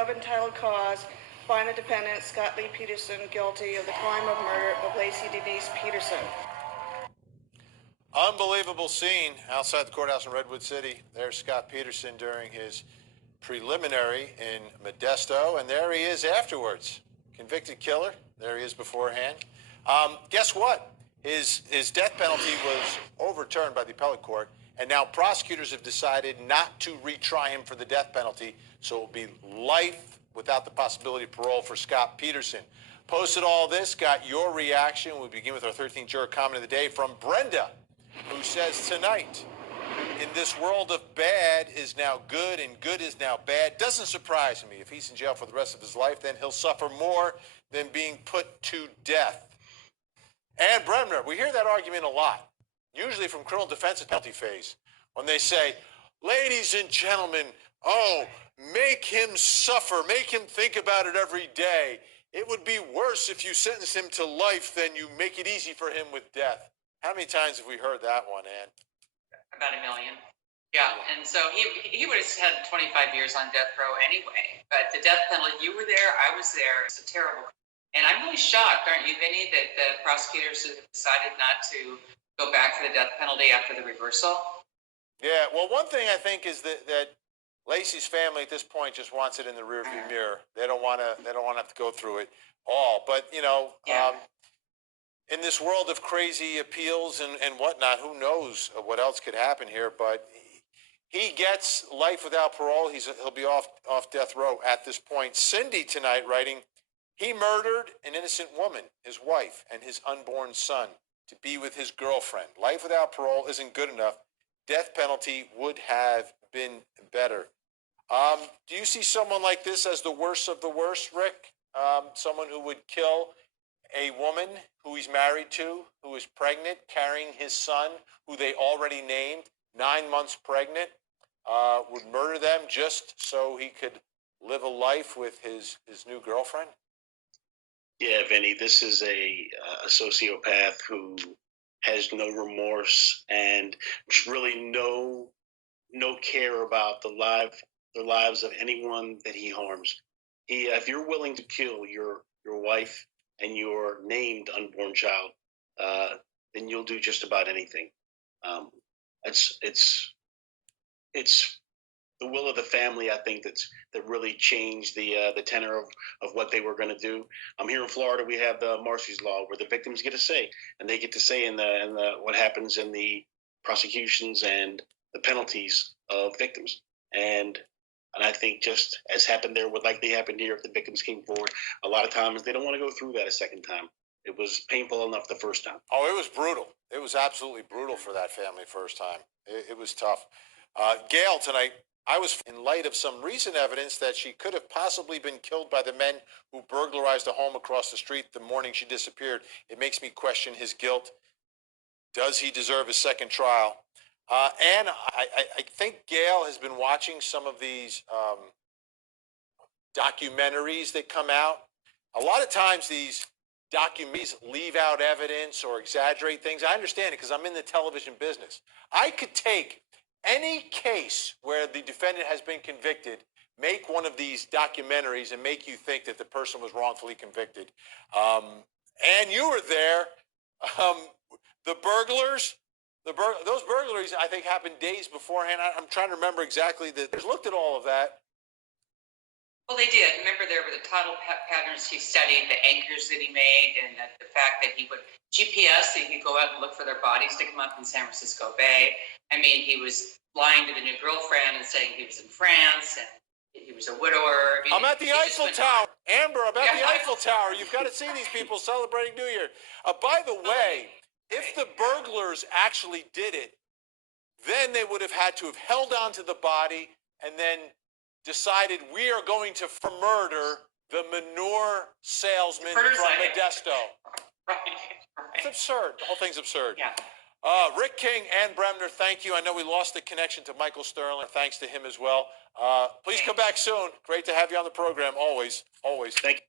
above entitled cause, find the defendant, Scott Lee Peterson, guilty of the crime of murder of Lacey Denise Peterson. Unbelievable scene outside the courthouse in Redwood City. There's Scott Peterson during his preliminary in Modesto, and there he is afterwards. Convicted killer. There he is beforehand. Guess what? His death penalty was overturned by the appellate court, and now prosecutors have decided not to retry him for the death penalty, so it will be life without the possibility of parole for Scott Peterson. Posted all this, got your reaction. We begin with our 13th juror comment of the day from Brenda, who says tonight, in this world of bad is now good and good is now bad. Doesn't surprise me. If he's in jail for the rest of his life, then he'll suffer more than being put to death. And Bremner, we hear that argument a lot, usually from criminal defense penalty phase, when they say, ladies and gentlemen, oh, make him suffer, make him think about it every day. It would be worse if you sentence him to life than you make it easy for him with death. How many times have we heard that one, Ann? About 1 million. Yeah, and so he would have had 25 years on death row anyway. But the death penalty, you were there, I was there. It's a terrible. And I'm really shocked, aren't you, Vinny, that the prosecutors have decided not to go back to the death penalty after the reversal? Yeah, well, one thing I think is that Lacey's family at this point just wants it in the rearview mirror. They don't want to have to go through it all. But you know, in this world of crazy appeals and whatnot, who knows what else could happen here? But he gets life without parole. He'll be off death row at this point. Cindy tonight writing, he murdered an innocent woman, his wife, and his unborn son to be with his girlfriend. Life without parole isn't good enough. Death penalty would have been better. Do you see someone like this as the worst of the worst, Rick? Someone who would kill a woman who he's married to, who is pregnant, carrying his son, who they already named, 9 months pregnant, would murder them just so he could live a life with his new girlfriend? Yeah, Vinny, this is a sociopath who has no remorse and just really no care about the lives of anyone that he harms. If you're willing to kill your wife and your named unborn child, then you'll do just about anything. It's the will of the family, I think, that really changed the tenor of what they were going to do. Here in Florida, we have the Marsy's Law, where the victims get a say, and they get to say in the what happens in the prosecutions and the penalties of victims. And I think just as happened there would likely happen here if the victims came forward. A lot of times they don't want to go through that a second time. It was painful enough the first time. Oh, it was brutal. It was absolutely brutal for that family first time. It was tough. Gail tonight, I was in light of some recent evidence that she could have possibly been killed by the men who burglarized a home across the street the morning she disappeared. It makes me question his guilt. Does he deserve a second trial? And I think Gail has been watching some of these documentaries that come out. A lot of times these documentaries leave out evidence or exaggerate things. I understand it because I'm in the television business. I could take any case where the defendant has been convicted, make one of these documentaries and make you think that the person was wrongfully convicted. And you were there. The burglars, those burglaries, I think, happened days beforehand. I'm trying to remember exactly. There's looked at all of that. Well, they did. Remember, there were the tunnel patterns he studied, the anchors that he made, and the fact that he would GPS, so he could go out and look for their bodies to come up in San Francisco Bay. I mean, he was lying to the new girlfriend and saying he was in France and he was a widower. I mean, I'm at the Eiffel Tower. Amber, I'm at the Eiffel Tower. You've got to see these people celebrating New Year. By the way, if the burglars actually did it, then they would have had to have held on to the body and then decided we are going to murder the manure salesman from Modesto. Right. It's absurd. The whole thing's absurd. Yeah. Rick King and Bremner, thank you. I know we lost the connection to Michael Sterling. Thanks to him as well. Please come back soon. Great to have you on the program. Always. Thank you.